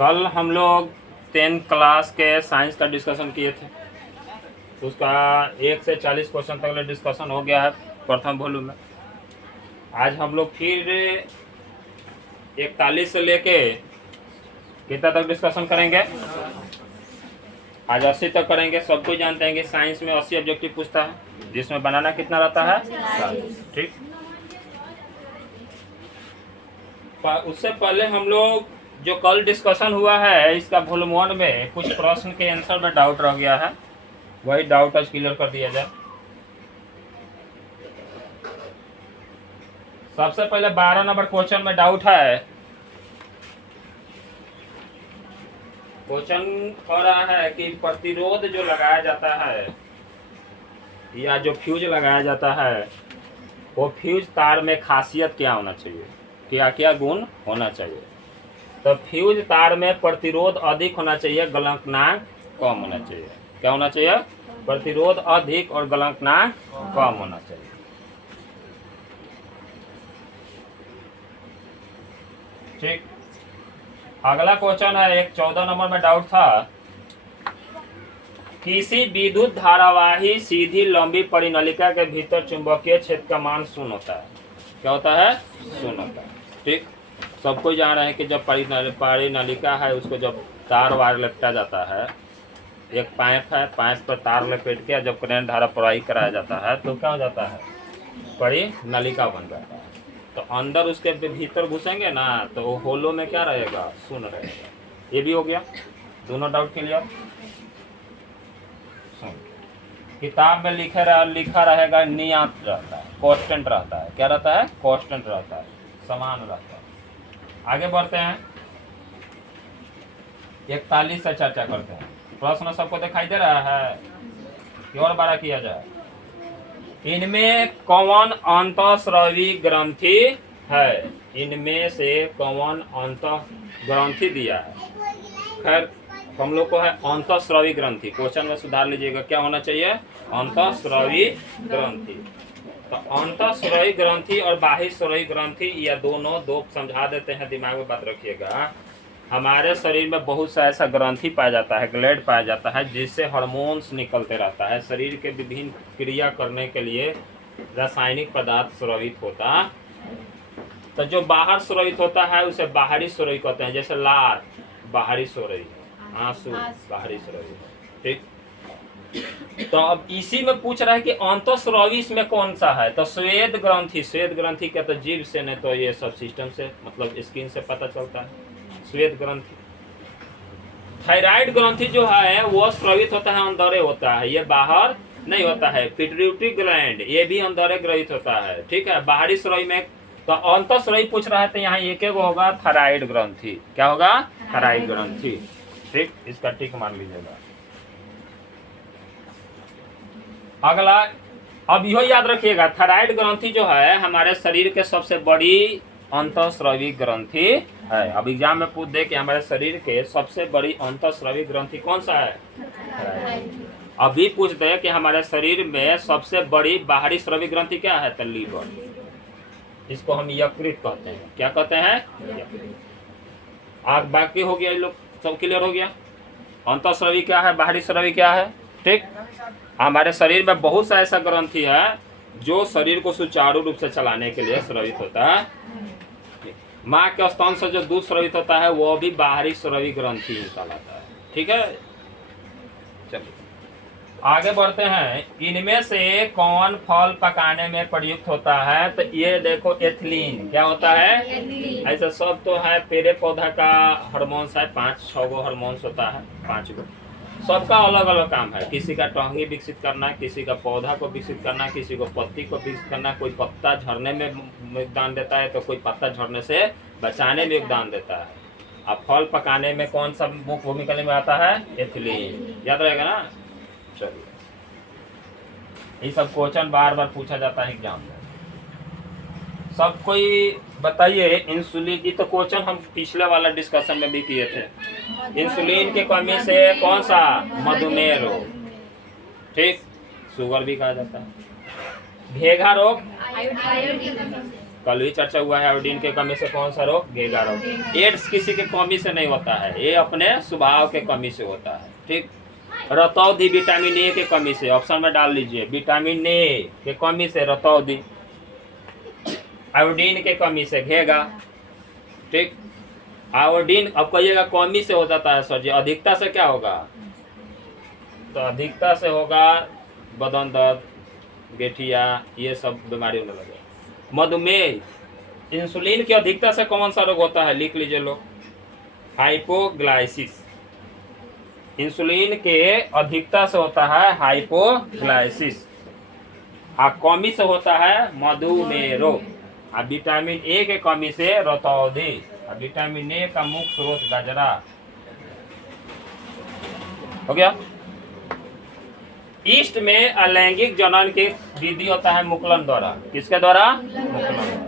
कल हम लोग 10th क्लास के साइंस का डिस्कशन किए थे, उसका 1 से 40 क्वेश्चन तक डिस्कशन हो गया है प्रथम वॉल्यूम में। आज हम लोग फिर 41 से लेके कितना तक डिस्कशन करेंगे? आज 80 तक करेंगे। सब कोई जानते हैं कि साइंस में 80 ऑब्जेक्टिव पूछता है, जिसमें बनाना कितना रहता है? 40। ठीक। उससे पहले हम लोग जो कल डिस्कशन हुआ है इसका वॉल्यूम 1 में कुछ प्रश्न के आंसर में डाउट रह गया है, वही डाउट आज क्लियर कर दिया जाए। सबसे पहले 12 नंबर क्वेश्चन में डाउट है। क्वेश्चन कह रहा है कि प्रतिरोध जो लगाया जाता है या जो फ्यूज लगाया जाता है वो फ्यूज तार में खासियत क्या होना चाहिए, क्या क्या गुण होना चाहिए? तो फ्यूज तार में प्रतिरोध अधिक होना चाहिए, गलनांक कम होना चाहिए। क्या होना चाहिए? प्रतिरोध अधिक और गलनांक कम होना चाहिए। ठीक। अगला क्वेश्चन है, एक 14 नंबर में डाउट था, किसी विद्युत धारावाही सीधी लंबी परिनलिका के भीतर चुंबकीय क्षेत्र का मान 0 होता है। क्या होता है? 0 होता है। ठीक। सबको जान रहे हैं कि जब परिनलिका है उसको जब तार वार लपेटा जाता है, एक पाइप है, पाइप पर तार लपेट के जब करंट धारा प्रवाहित कराया जाता है तो क्या हो जाता है? परिनलिका बन जाता है। तो अंदर उसके भीतर घुसेंगे ना तो वो होलो में क्या रहेगा? 0 रहेगा। ये भी हो गया। दोनों डाउट क्लियर। किताब में लिखा रहेगा नियत रहता है, कांस्टेंट रहता है। क्या रहता है? कांस्टेंट रहता है, समान रहता है। आगे बढ़ते हैं, 41 से चर्चा करते हैं। प्रश्न सबको दिखाई दे रहा है कि और बड़ा किया जाए? इनमें कौन अंतःस्रावी ग्रंथि है? इनमें से कौन अंतःग्रंथि दिया है? खैर हम लोग को है अंतःस्रावी ग्रंथि। क्वेश्चन में सुधार लीजिएगा, क्या होना चाहिए? अंतःस्रावी ग्रंथि। तो अंतःस्रावी ग्रंथि और बाह्यस्रावी ग्रंथि या दोनों दो समझा देते हैं, दिमाग में बात रखिएगा। हमारे शरीर में बहुत सा ऐसा ग्रंथि पाया जाता है, ग्लैंड पाया जाता है, जिससे हार्मोन्स निकलते रहता है। शरीर के विभिन्न क्रिया करने के लिए रासायनिक पदार्थ स्रावित होता। तो जो बाहर स्रावित होता है उसे बाहरी स्रावी कहते हैं। जैसे लार बाहरी स्रावी, आंसू बाहरी स्रावी। ठीक। तो अब इसी में पूछ रहा है कि अंतःस्रावी इसमें कौन सा है? तो श्वेत ग्रंथि। श्वेत ग्रंथि का तो जीभ से नहीं तो ये सब सिस्टम से, मतलब स्किन से पता चलता है। श्वेत ग्रंथि। थायराइड ग्रंथि जो है वो स्रावित होता है, अंदर होता है, ये बाहर नहीं होता है। पिट्यूटरी ग्लैंड ये भी अंदर ग्रहित होता है। ठीक है। बाहरी स्रावी में तो अंतःस्रावी पूछ रहा है तो यहाँ एक होगा थायराइड ग्रंथि। क्या होगा? थायराइड ग्रंथि। ठीक। इसका टिक मार लीजिएगा। अगला, अब यह याद रखिएगा, थायराइड ग्रंथि जो है हमारे शरीर के सबसे बड़ी अंतःस्रावी ग्रंथि है। अब एग्जाम में पूछ दे कि हमारे शरीर के सबसे बड़ी अंतःस्रावी ग्रंथि कौन सा है? अभी पूछ दे कि हमारे शरीर में सबसे बड़ी बाहरी स्रावी ग्रंथि क्या है? तो लीवर। इसको हम यकृत कहते हैं। क्या कहते हैं? यकृत। आग बाकी हो गया, ये लोग सब क्लियर हो गया। अंतःस्रावी क्या है, बाहरी स्रावी क्या है? ठीक। हमारे शरीर में बहुत सा ऐसा ग्रंथि है जो शरीर को सुचारू रूप से चलाने के लिए स्रावित होता है। माँ के स्तन से जो दूध स्रावित होता है वो भी बाहरी स्रावी ग्रंथि कहलाता है। ठीक है। चलिए आगे बढ़ते हैं। इनमें से कौन फल पकाने में प्रयुक्त होता है? तो ये देखो, एथिलीन। क्या होता है? ऐसा सब तो है, पेड़ पौधा का हार्मोन्स है, 5-6 गो हार्मोन्स होता है, 5 गो। सबका अलग अलग काम है। किसी का टहनी विकसित करना, किसी का पौधा को विकसित करना, किसी को पत्ती को विकसित करना, कोई पत्ता झड़ने में योगदान देता है तो कोई पत्ता झड़ने से बचाने में योगदान देता है। अब फल पकाने में कौन सा मुख्य भूमिका में आता है? एथिलीन। याद रहेगा ना? चलिए, ये सब क्वेश्चन बार बार पूछा जाता है एग्जाम में। सब कोई बताइए, इंसुलिन, ये तो क्वेश्चन हम पिछले वाला डिस्कशन में भी किए थे। इंसुलिन की कमी से कौन सा? मधुमेह रोग। ठीक। शुगर भी कहा जाता है। भेगा रोग, कल भी चर्चा हुआ है, आयोडीन के कमी से कौन सा रोग? घेगा रोग। एड्स किसी के कमी से नहीं होता है, ये अपने स्वभाव के कमी से होता है। ठीक। रतौंधी विटामिन ए के कमी से, ऑप्शन में डाल लीजिए, विटामिन ए के कमी से रतौंधी, आयोडीन के कमी से घेगा। ठीक। आयोडीन अब कहिएगा कमी से हो जाता है सर जी, अधिकता से क्या होगा? तो अधिकता से होगा बदन दर्द, गठिया, ये सब बीमारी होने लगे। मधुमेह, इंसुलिन की अधिकता से कौन सा रोग होता है? लिख लीजिए लोग, हाइपोग्लाइसिस। इंसुलिन के अधिकता से होता है हाइपोग्लाइसिस, और कमी से होता है मधुमेह रोग। और विटामिन ए के कमी से रतौंधी, और विटामिन ए का मुख्य स्रोत गजरा। हो गया। ईस्ट में अलैंगिक जनन की विधि होता है मुकुलन द्वारा। किसके द्वारा? मुकुलन।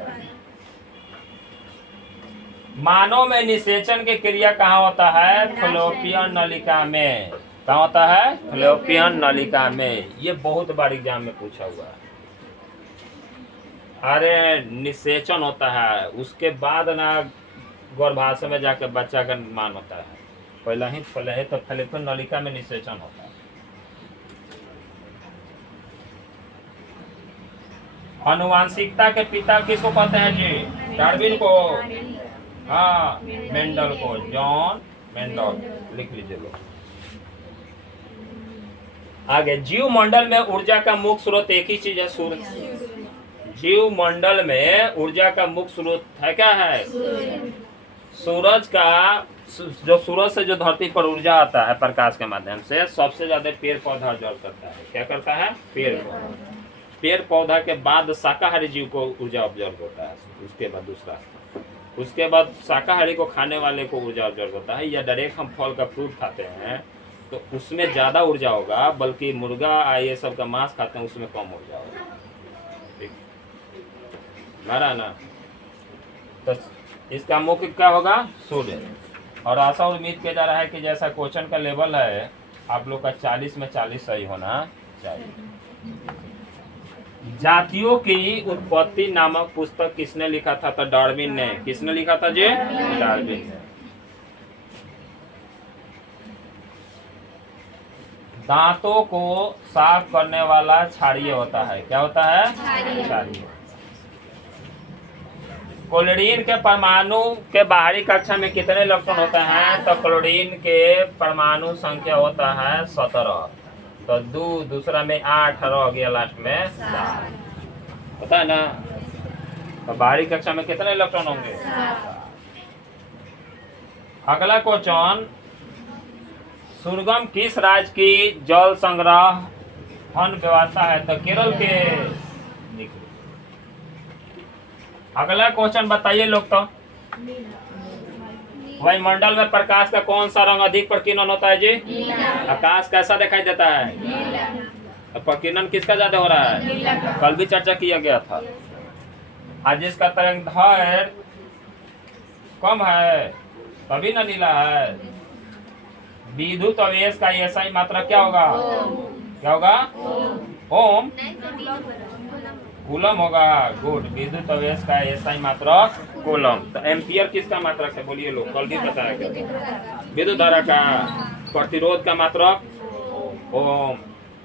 मानव में निषेचन की क्रिया कहाँ होता है? फैलोपियन नलिका में। कहाँ होता है? फैलोपियन नलिका में। ये बहुत बार एग्जाम में पूछा हुआ है। अरे निषेचन होता है, उसके बाद ना गर्भाशय में जाकर बच्चा का निर्माण होता है। पहले ही तो फैलोपियन नलिका में निषेचन होता है। अनुवांशिकता के पिता किसको कहते हैं जी? डार्विन को। हाँ, मेंडल को, जॉन मेंडल। लिख लीजिए लोग। आगे, जीव मंडल में ऊर्जा का मुख्य स्रोत एक ही चीज है, सूर्य। जीव मंडल में ऊर्जा का मुख्य स्रोत है क्या है? सूरज का, जो सूरज से जो धरती पर ऊर्जा आता है प्रकाश के माध्यम से, सबसे ज्यादा पेड़ पौधा ऑब्जर्व करता है। क्या करता है? पेड़ पौधा। पेड़ पौधा के बाद शाकाहारी जीव को ऊर्जा ऑब्जर्व होता है, उसके बाद दूसरा, उसके बाद शाकाहारी को खाने वाले को ऊर्जा ऑब्जर्व होता है। या डायरेक्ट हम फल का फ्रूट खाते हैं तो उसमें ज़्यादा ऊर्जा होगा, बल्कि मुर्गा ये सब का मांस खाते हैं उसमें कम ऊर्जा होगा। ठीक मारा ना? तो इसका मुख्य क्या होगा? सूर्य। और आशा उम्मीद किया जा रहा है कि जैसा क्वेश्चन का लेवल है आप लोग का 40 में 40 सही होना चाहिए। जातियों की उत्पत्ति नामक पुस्तक किसने लिखा था? तो डार्विन ने। किसने लिखा था जी? डार्विन ने। दांतों को साफ करने वाला क्षारीय होता है। क्या होता है? क्षारीय। क्लोरीन के परमाणु के बाहरी कक्षा में कितने इलेक्ट्रॉन होते हैं? तो क्लोरीन के परमाणु संख्या होता है 17। तो दूसरा में 8 रह गया, लास्ट में 7। पता है ना? तो बाहरी कक्षा में कितने इलेक्ट्रॉन होंगे? 7। अगला क्वेश्चन, सुरगम किस राज्य की जल संग्रहण व्यवस्था है? तो केरल के। अगला क्वेश्चन बताइए लोग। तो वायुमंडल में प्रकाश का कौन सा रंग अधिक प्रकीर्णन होता है जी? आकाश कैसा दिखाई देता है? प्रकीर्णन किसका ज्यादा हो रहा है? कल भी चर्चा किया गया था। आज जिसका तरंगदैर्घ्य कम है तभी ना नीला है। विद्युत आवेश का ऐसा ही मात्रा क्या होगा? क्या होगा? ओम। कूलम होगा। गुड। विद्युत आवेश का ऐसा ही मात्रा कूलम। तो एम्पियर किसका मात्रक है? बोलिए लोग, कल भी बताया गया। विद्युत धारा का। प्रतिरोध का मात्रक ओम।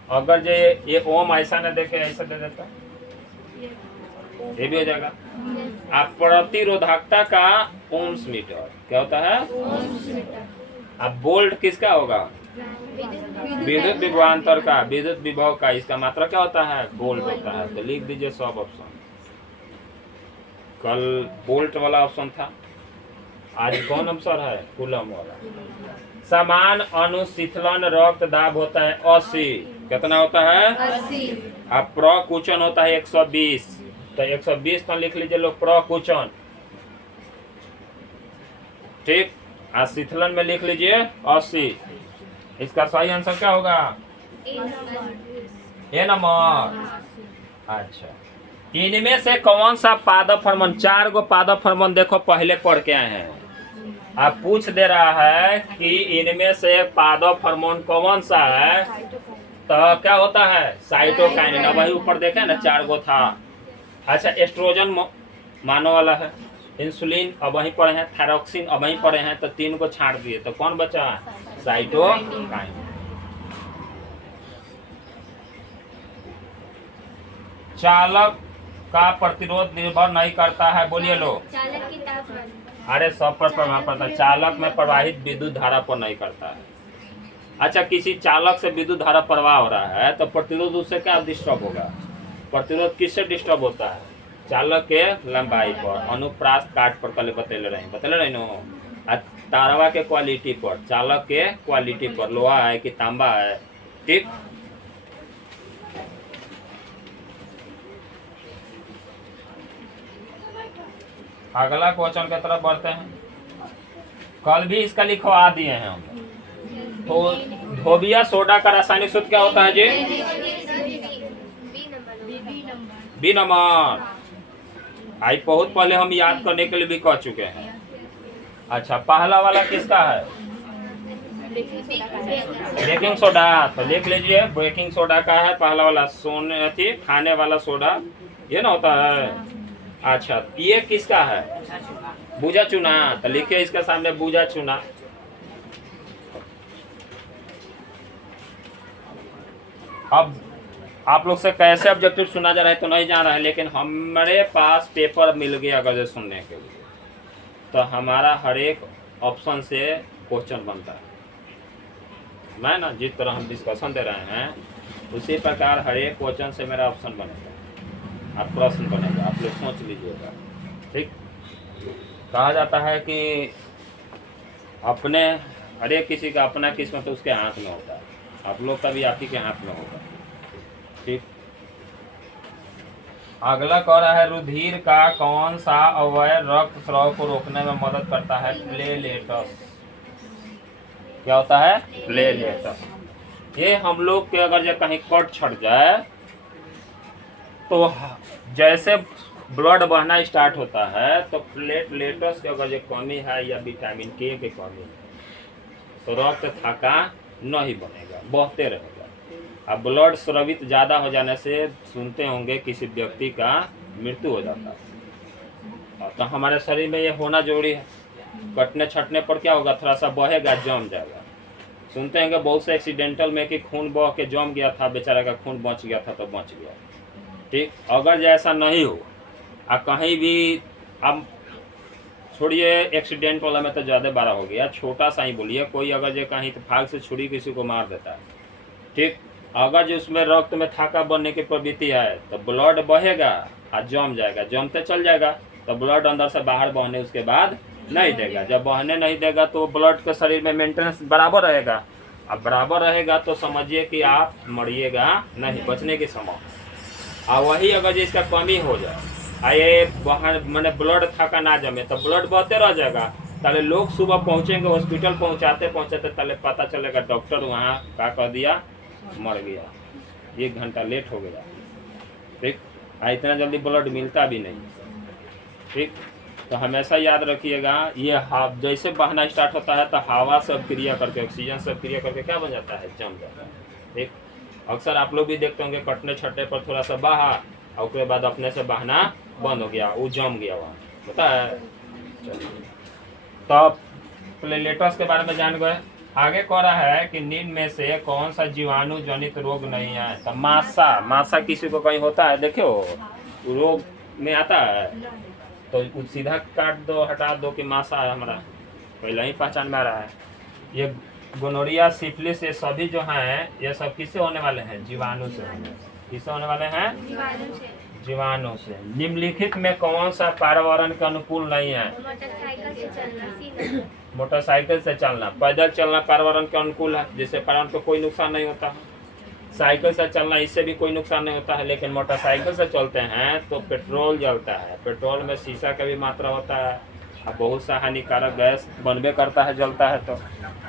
अगर ये ओम ऐसा न देखे, ऐसा दे देता, ये भी हो जाएगा। आप प्रतिरोधकता का ओम्स मीटर क्या होता है? अब वोल्ट किसका होगा? विद्युत विभवांतर का, विद्युत विभव का। इसका मात्रा क्या होता है? वोल्ट होता है। तो लिख दीजिए सब ऑप्शन। कल वोल्ट वाला ऑप्शन था, आज कौन आंसर है? कूलम वाला। समान अनुशीतलन रक्त दाब होता है 80। कितना होता है? 80। अब प्रकुचन होता है 120। तो 120 तो लिख लीजिए लोग, प्रकुचन। ठीक। आज शीतलन में लिख लीजिए 80। इसका सही आंसर क्या होगा? ए नंबर। अच्छा, इनमें से कौन सा पादप हार्मोन? 4 गो पादप हार्मोन देखो पहले पढ़ के आए हैं। अब पूछ दे रहा है कि इनमें से पादप हार्मोन कौन सा है? तो क्या होता है? साइटोकाइनिन। वही ऊपर देखे ना 4 गो था। अच्छा, एस्ट्रोजन मानो वाला है, इंसुलिन अब वहीं पड़े हैं, थायरॉक्सिन अब वहीं पड़े हैं, तो 3 को छांट दिए तो कौन बचा? साइटोकाइन। चालक का प्रतिरोध निर्भर नहीं करता है, बोलिए लोग। चालक की ताप अरे सब पर प्रभाव पड़ता है, चालक में प्रवाहित विद्युत धारा पर नहीं करता है। अच्छा, किसी चालक से विद्युत धारा प्रवाह हो रहा है तो प्रतिरोध उससे क्या डिस्टर्ब होगा? प्रतिरोध किससे डिस्टर्ब होता है? चालक के लंबाई पर, अनुप्रास्थ काट पर, कल बतले रहे नो। तारवा के क्वालिटी पर, चालक के क्वालिटी पर, लोहा है कि तांबा है, ठीक। अगला क्वेश्चन की तरफ बढ़ते हैं। कल भी इसका लिखवा दिए हैं हम। तो धोबिया सोडा का रासायनिक सूत्र क्या होता है जी? B number. आई बहुत पहले हम याद करने के लिए भी कह चुके हैं। अच्छा, पहला वाला किसका है? Baking soda. तो लिख लीजिए, बेकिंग सोडा का है पहला वाला। सोने थी खाने वाला सोडा, ये ना होता है। अच्छा, ये किसका है? बूझा चूना। तो लिखिए इसके सामने बूझा चूना। अब आप लोग से कैसे ऑब्जेक्टिव सुना जा रहा है तो नहीं जान रहा है, लेकिन हमारे पास पेपर मिल गया अगर सुनने के लिए, तो हमारा हर एक ऑप्शन से क्वेश्चन बनता है। मैं ना जिस तरह हम डिस्कशन दे रहे हैं उसी प्रकार हर एक क्वेश्चन से मेरा ऑप्शन बनेगा, आप प्रश्न बनेगा, आप लोग सोच लीजिएगा, ठीक। कहा जाता है कि अपने हर एक किसी का अपना किस्मत तो उसके हाथ में होता है, आप लोग का भी आप ही के हाथ में होगा, ठीक। अगला कह रहा है, रुधिर का कौन सा अवयव रक्त स्राव को रोकने में मदद करता है? प्लेलेटस। क्या होता है? प्लेलेटस। ये हम लोग के अगर जब कहीं कट छट जाए तो जैसे ब्लड बहना स्टार्ट होता है तो प्लेटलेटस की अगर जो कमी है या विटामिन के की कमी है तो रक्त थका नहीं बनेगा, बहते रहेगा। अब ब्लड स्रावित ज़्यादा हो जाने से सुनते होंगे किसी व्यक्ति का मृत्यु हो जाता है, तो हमारे शरीर में ये होना जरूरी है। कटने छटने पर क्या होगा? थोड़ा सा बहेगा, जम जाएगा। सुनते होंगे बहुत से एक्सीडेंटल में कि खून बह के जम गया था, बेचारा का खून बच गया था तो बच गया, ठीक। अगर जैसा नहीं हो कहीं भी, अब छोड़िए एक्सीडेंट वाला में तो ज़्यादा बड़ा हो गया, छोटा सा ही बोलिए, कोई अगर जो कहीं इत्तेफाक से छुरी किसी को मार देता है, ठीक। अगर जो उसमें रक्त में थाका बनने की प्रवृत्ति है तो ब्लड बहेगा और जम जाएगा, जमते चल जाएगा तो ब्लड अंदर से बाहर बहने उसके बाद नहीं देगा। जब बहने नहीं देगा तो ब्लड के शरीर में मेंटेनेंस बराबर रहेगा। अब बराबर रहेगा तो समझिए कि आप मरिएगा नहीं, बचने के समय। और वही अगर इसका कमी हो जाए, ये बाहर मैंने ब्लड थाका ना जमे तो ब्लड बहते रह जाएगा। ताले लोग सुबह पहुँचेंगे हॉस्पिटल, पहुँचाते पहुँचाते ताले पता चलेगा डॉक्टर वहाँ क्या कह दिया, मर गया, 1 घंटा लेट हो गया, ठीक। इतना जल्दी ब्लड मिलता भी नहीं, ठीक। तो हमेशा याद रखिएगा, ये जैसे बहना स्टार्ट होता है तो हवा सब क्रिया करके, ऑक्सीजन सब क्रिया करके क्या बन जाता है? जम जाता है, ठीक। अक्सर आप लोग भी देखते होंगे कटने छटने पर थोड़ा सा बहा और उसके बाद अपने से बहना बंद हो गया, वो जम गया वहाँ, पता है। तो प्लेलेटस के बारे में जान गए। आगे कह रहा है कि निम्न में से कौन सा जीवाणु जनित रोग नहीं है? तो मासा किसी को कहीं होता है, देखो रोग में आता है तो सीधा काट दो, हटा दो कि मासा है, हमारा पहले ही पहचान में आ रहा है। ये गोनोरिया, सिफिलिस, ये सभी जो हैं ये सब किससे होने वाले हैं? जीवाणु से। किससे होने वाले हैं? जीवाणु से। निम्नलिखित में कौन सा पर्यावरण के अनुकूल नहीं है? मोटरसाइकिल से चलना। पैदल चलना पर्यावरण के अनुकूल है, जिससे पर्यावरण को कोई नुकसान नहीं होता है। साइकिल से चलना, इससे भी कोई नुकसान नहीं होता है। लेकिन मोटरसाइकिल से चलते हैं तो पेट्रोल जलता है, पेट्रोल में शीशा का भी मात्रा होता है और बहुत सा हानिकारक गैस बनबे करता है, जलता है तो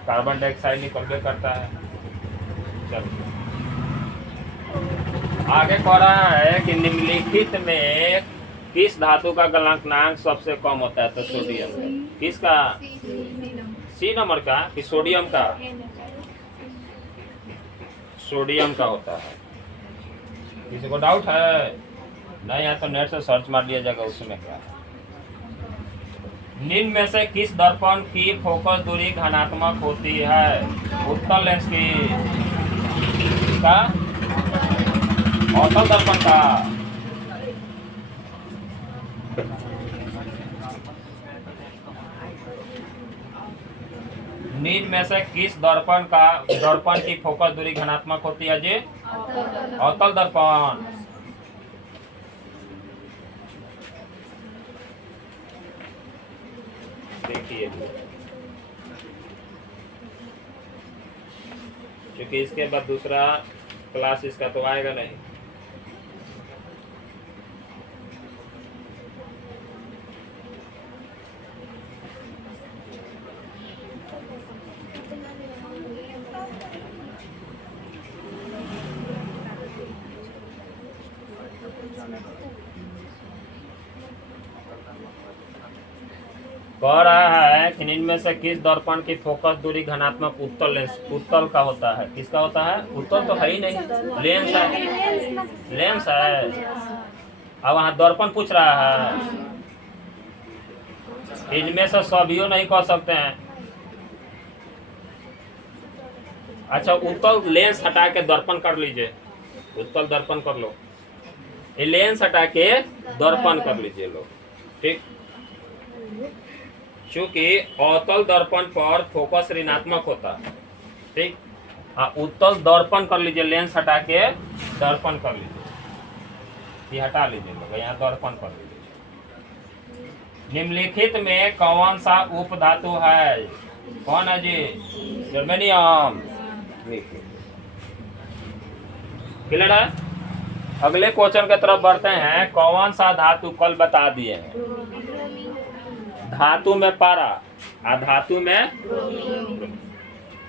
कार्बन डाइऑक्साइड निकलबे करता है। चलिए आगे कह रहा है कि निम्नलिखित में किस धातु का गलनांक सबसे कम होता है? तो सोडियम। किसका? सी नंबर का कि सोडियम का? सोडियम का होता है। किसी को डाउट है? नहीं है तो नेट से सर्च मार लिया जाएगा उसमें क्या है। निम्न में से किस दर्पण की फोकस दूरी धनात्मक होती है? उत्तल लेंस की, का, अवतल दर्पण का। निम्न में से किस दर्पण की फोकस दूरी धनात्मक होती है जी? अवतल दर्पण। देखिए, क्योंकि इसके बाद दूसरा क्लास इसका तो आएगा नहीं। कह रहा है कि इनमें से किस दर्पण की फोकस दूरी धनात्मक उत्तल का होता है? किसका होता है? उत्तल तो है ही नहीं, लेंस है, लेंस है। अब वहाँ दर्पण पूछ रहा है, इनमें से सभी नहीं कह सकते हैं। अच्छा, उत्तल लेंस हटा के दर्पण कर लीजिए, उत्तल दर्पण कर लो, ये लेंस हटा के दर्पण कर लीजिए लोग, ठीक। क्योंकि अवतल दर्पण पर फोकस ऋणात्मक होता है, ठीक। हाँ, उत्तल दर्पण कर लीजिए, लेंस हटा के दर्पण कर लीजिए, ये हटा लीजिए लोग, यहाँ दर्पण कर लीजिए। निम्नलिखित में कौन सा उप धातु है? कौन है जी? जर्मेनियम। क्लियर है? अगले क्वेश्चन की तरफ बढ़ते हैं। कौन सा धातु कल बता दिए हैं? धातु में पारा, अधातु में,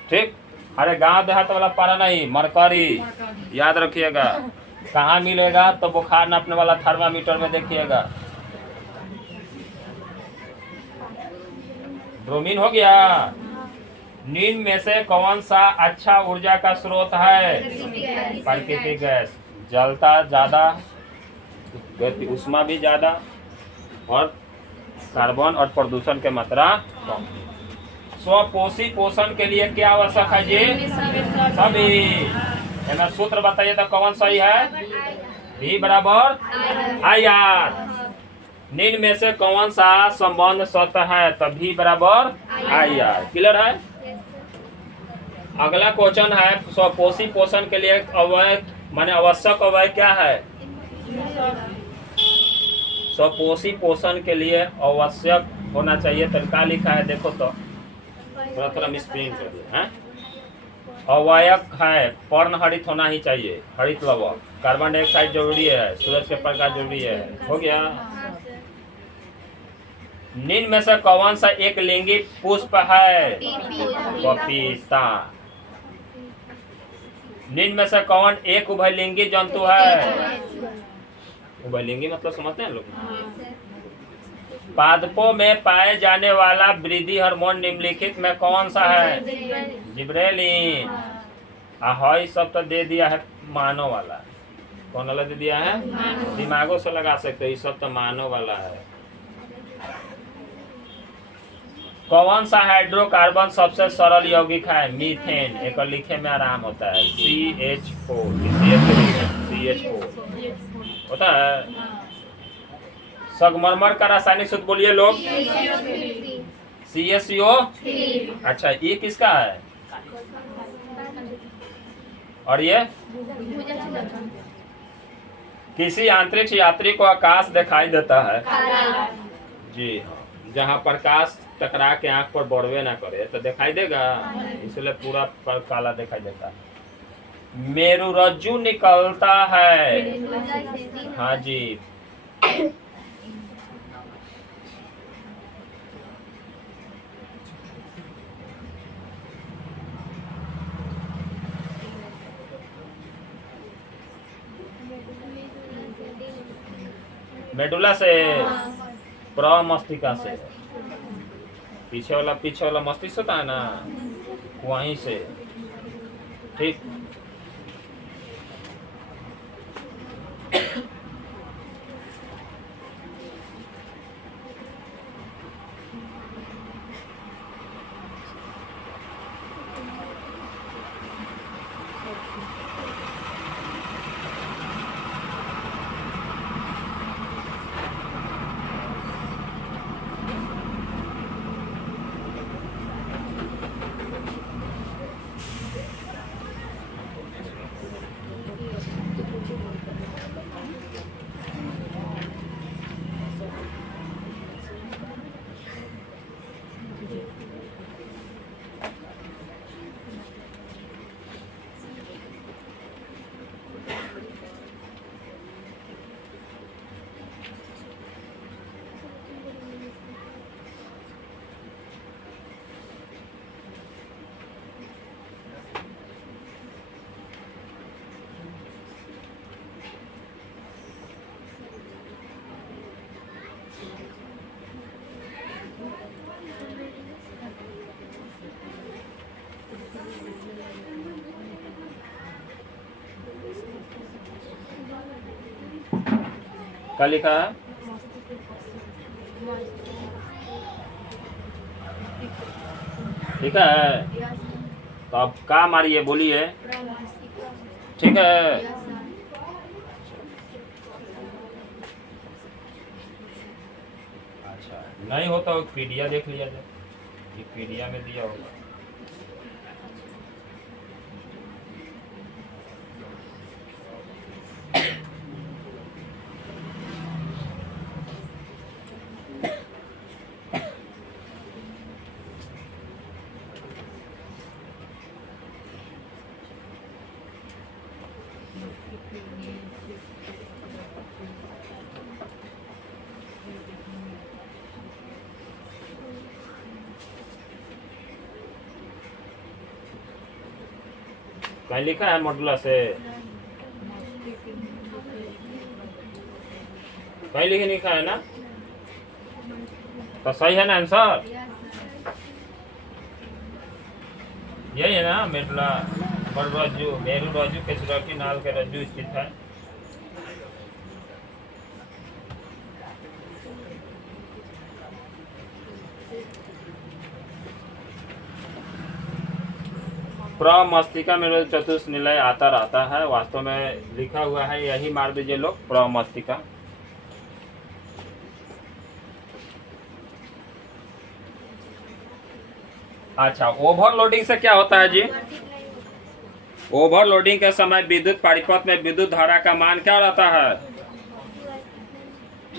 ठीक। अरे गांव देहात वाला पारा नहीं, मरकरी, याद रखिएगा। कहाँ मिलेगा? तो बुखार नापने वाला थर्मामीटर में देखिएगा। ब्रोमीन हो गया। निम्न में से कौन सा अच्छा ऊर्जा का स्रोत है? प्राकृतिक गैस। जलता ज्यादा, उष्मा भी ज्यादा, और कार्बन और प्रदूषण के मात्रा कम। स्वपोषी पोषण के लिए क्या आवश्यक है जी? सभी। सूत्र बताइए तो कौन सही है? V बराबर आई आर। निम्न में से कौन सा संबंध सत्य है? तो V बराबर आई आर। क्लियर है? अगला क्वेश्चन है, स्वपोषी पोषण के लिए अवयव माने आवश्यक अवयव क्या है? स्वपोषी पोषण के लिए आवश्यक होना चाहिए, तो क्या लिखा है देखो तो, थोड़ा मिसप्रिंट कर दिया है। अवयव है, पर्ण हरित होना ही चाहिए, हरित लवक, कार्बन डाइऑक्साइड जरूरी है, सूरज के प्रकाश जरूरी है। हो गया। निम्न में से कौन सा एक लिंगी पुष्प है? पपीता। निम्न में से कौन एक उभयलिंगी जंतु है? उभयलिंगी मतलब समझते हैं लोग? पादपों में पाए जाने वाला वृद्धि हार्मोन निम्नलिखित में कौन सा है? जिब्रेलिन। हाई सब तो दे दिया है मानव वाला। कौन वाला दे दिया है? दिमागों से लगा सकते हो, ये सब तो मानव वाला है। कौन सा हाइड्रोकार्बन सबसे सरल यौगिक है? मीथेन। एक लिखे में आराम होता है, CH4 होता है। संगमरमर का रासायनिक सूत्र बोलिए लोग। CaCO। अच्छा, ये किसका है? और ये किसी अंतरिक्ष यात्री को आकाश दिखाई देता है जी, जहाँ प्रकाश टकरा के आंख पर बढ़वे ना करे तो दिखाई देगा, इसलिए पूरा पर काला दिखाई देता है। मेरुरज्जु निकलता है, हाँ जी। मेडुला से, प्रमस्तिका से, पीछे वाला मस्तिष्क होता है ना, वहीं से, ठीक। क्या लिखा है? लिखा है तो अब का मारिए, बोलिए। ठीक है, अच्छा नहीं हो तो पीडिया देख लिया जाए, पीडिया में दिया होगा। कहीं लिखा है मॉडुलर से? कहीं लिखे लिखा है ना? तो सही है ना आंसर? यही है ना, मेडुला बड़रज्जु, मेरु रज्जु के चुरकी नाल के रज्जु स्थित है। प्रमस्तिका में रोज चतुर्थ निलय आता रहता है, वास्तव में लिखा हुआ है, यही मार दीजिए लोग, प्रमस्तिका। अच्छा, ओवरलोडिंग से क्या होता है जी? ओवरलोडिंग के समय विद्युत परिपथ में विद्युत धारा का मान क्या रहता है?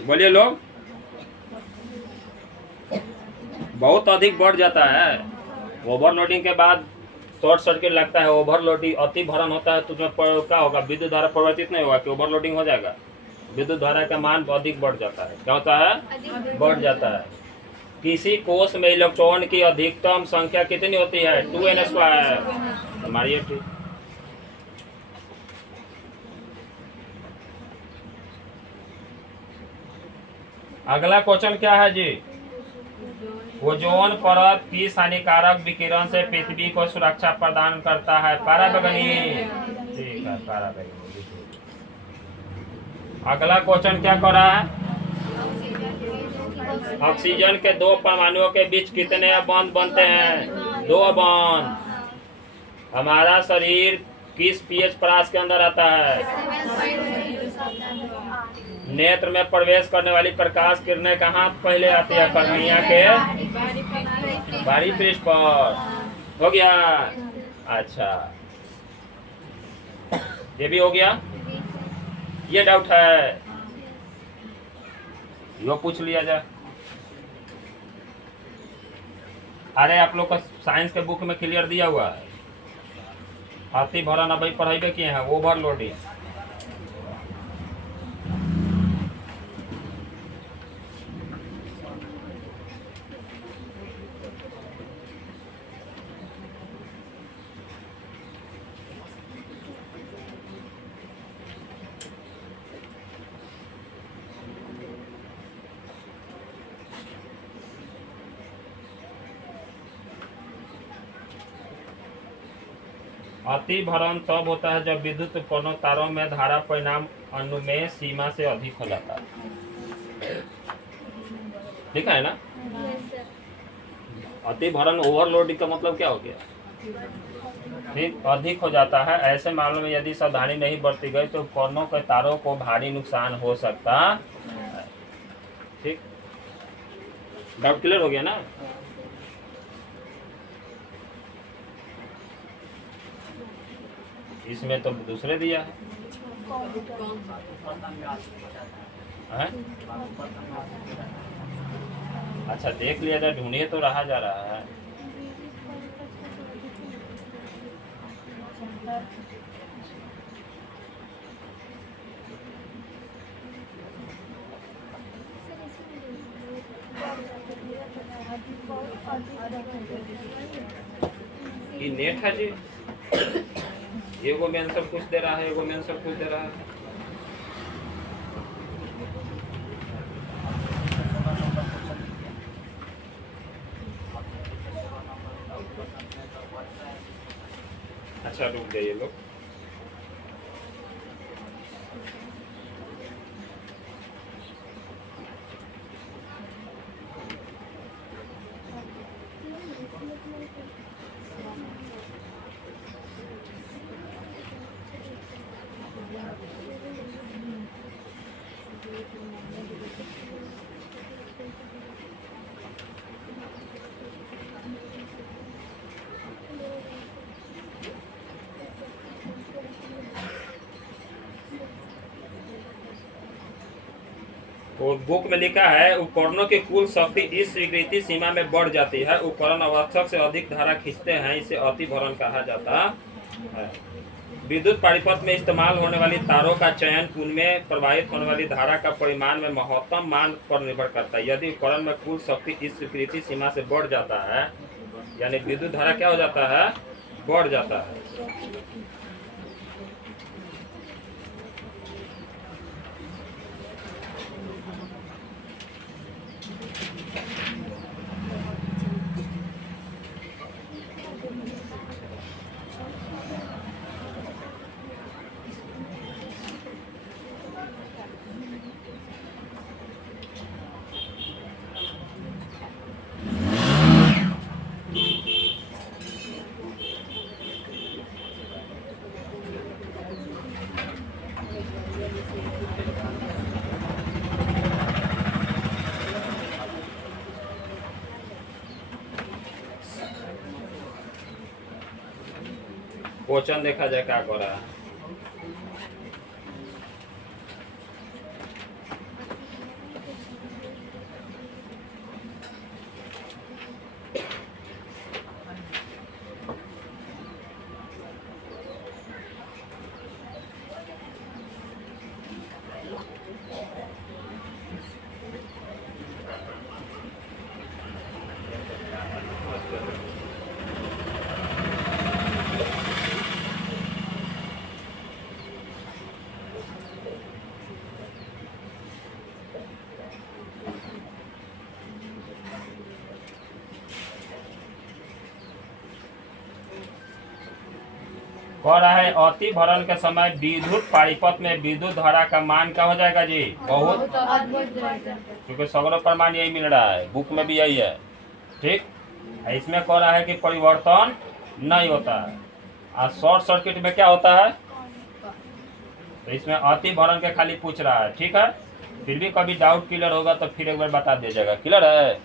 बोलिए लोग। बहुत अधिक बढ़ जाता है। ओवरलोडिंग के बाद शॉर्ट सर्किट लगता है, ओवरलोडिंग अति भरण होता है तो उसमें क्या होगा? विद्युत धारा परिवर्तित नहीं होगा कि ओवरलोडिंग हो जाएगा, विद्युत धारा का मान अधिक बढ़ जाता है। क्या होता है? बढ़ जाता है। किसी कोष में इलेक्ट्रॉन की अधिकतम संख्या कितनी होती है? 2n²। हमारी ठीक। अगला क्वेश्चन क्या है जी? ओजोन परत किस हानिकारक विकिरण से पृथ्वी को सुरक्षा प्रदान करता है? पराबैंगनी। ठीक है, पराबैंगनी। अगला क्वेश्चन क्या कर रहा है? ऑक्सीजन के दो परमाणुओं के बीच कितने बॉन्ड बनते हैं? 2 बॉन्ड। हमारा शरीर किस पीएच परास के अंदर आता है? नेत्र में प्रवेश करने वाली प्रकाश किरणें कहाँ पहले आती है? कर्निया के बाहरी पृष्ठ पर। हो गया? अच्छा, ये भी हो गया। ये डाउट है, यो पूछ लिया जाए। अरे आप लोग का साइंस के बुक में क्लियर दिया हुआ है। अति भरण अभी पढ़ाई किए हैं, ओवरलोडिंग। अति भरण तब होता है जब विद्युत उपकरणों तारों में धारा परिणाम अनुमेय सीमा से अधिक हो जाता है। लिखा है ना? अति भरण ओवरलोडिंग का मतलब क्या हो गया? ठीक, अधिक हो जाता है। ऐसे मामलों में यदि सावधानी नहीं बरती गई तो उपकरणों के तारों को भारी नुकसान हो सकता है। ठीक, डाउट क्लियर हो गया ना? इसमें तो दूसरे दिया है। अच्छा, देख लिया जाए, ढूंढिए तो रहा जा रहा है। ये नेट है जी, एगो में आंसर कुछ दे रहा है, एगो में आंसर कुछ दे रहा है। अच्छा, रुक जाइए लोग। और बुक में लिखा है उपकरणों की कुल शक्ति इस स्वीकृति सीमा में बढ़ जाती है, उपकरण आवश्यक से अधिक धारा खींचते हैं, इसे अति भरण कहा जाता है। विद्युत परिपथ में इस्तेमाल होने वाली तारों का चयन उनमें प्रवाहित होने वाली धारा का परिमाण में महत्तम मान पर निर्भर करता है। यदि उपकरण में कुल शक्ति इस स्वीकृति सीमा से बढ़ जाता है, यानी विद्युत धारा क्या हो जाता है, बढ़ जाता है। क्वेश्चन देखा जाए क्या कर रहा है। कह रहा है अति भरण के समय विद्युत परिपथ में विद्युत धारा का मान क्या हो जाएगा जी, बहुत, क्योंकि सगरों प्रमाण यही मिल रहा है, बुक में भी यही है। ठीक, इसमें कह रहा है कि परिवर्तन नहीं होता है। और शॉर्ट सर्किट में क्या होता है, तो इसमें अति भरण के खाली पूछ रहा है। ठीक है, फिर भी कभी डाउट क्लियर होगा तो फिर एक बार बता दिया जाएगा। क्लियर है,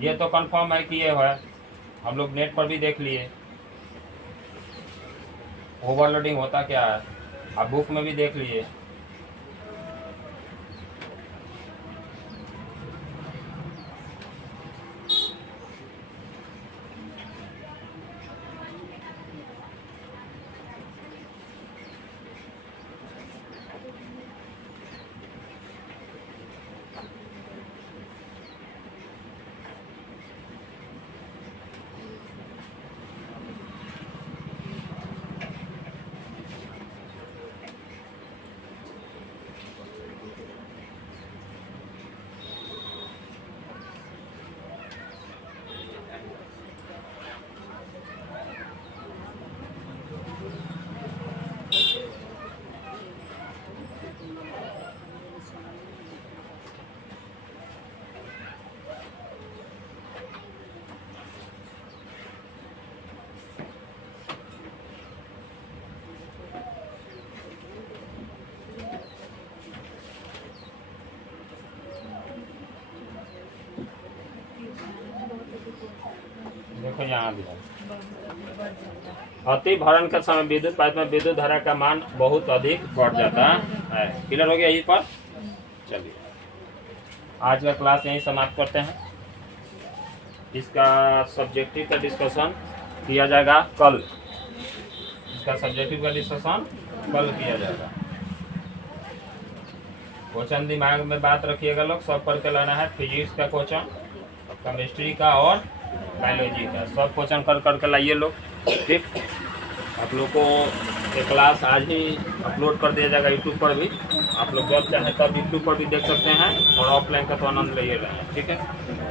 ये तो कंफर्म है कि ये है, हम लोग नेट पर भी देख लिए ओवरलोडिंग होता क्या है, आप बुक में भी देख लिए। देखो यहाँ भी अति भरण के समय विद्युत पाइप में विद्युत धारा का मान बहुत अधिक बढ़ जाता है। क्लियर हो गया यहीं पर। चलिए आज का क्लास यहीं समाप्त करते हैं। इसका सब्जेक्टिव का डिस्कशन किया जाएगा कल। इसका सब्जेक्टिव का डिस्कशन कल किया जाएगा। क्वेश्चन दिमाग में बात रखिएगा लोग, सब पढ़ के लाना है। फिजिक्स का क्वेश्चन, केमिस्ट्री का और बायोलॉजी का सब क्वेश्चन कर करके लाइए लोग। ठीक, आप लोग को ये क्लास आज ही अपलोड कर दिया जाएगा यूट्यूब पर भी। आप लोग जब चाहें तब यूट्यूब पर भी देख सकते हैं और ऑफलाइन का तो आनंद ले रहे हैं। ठीक है।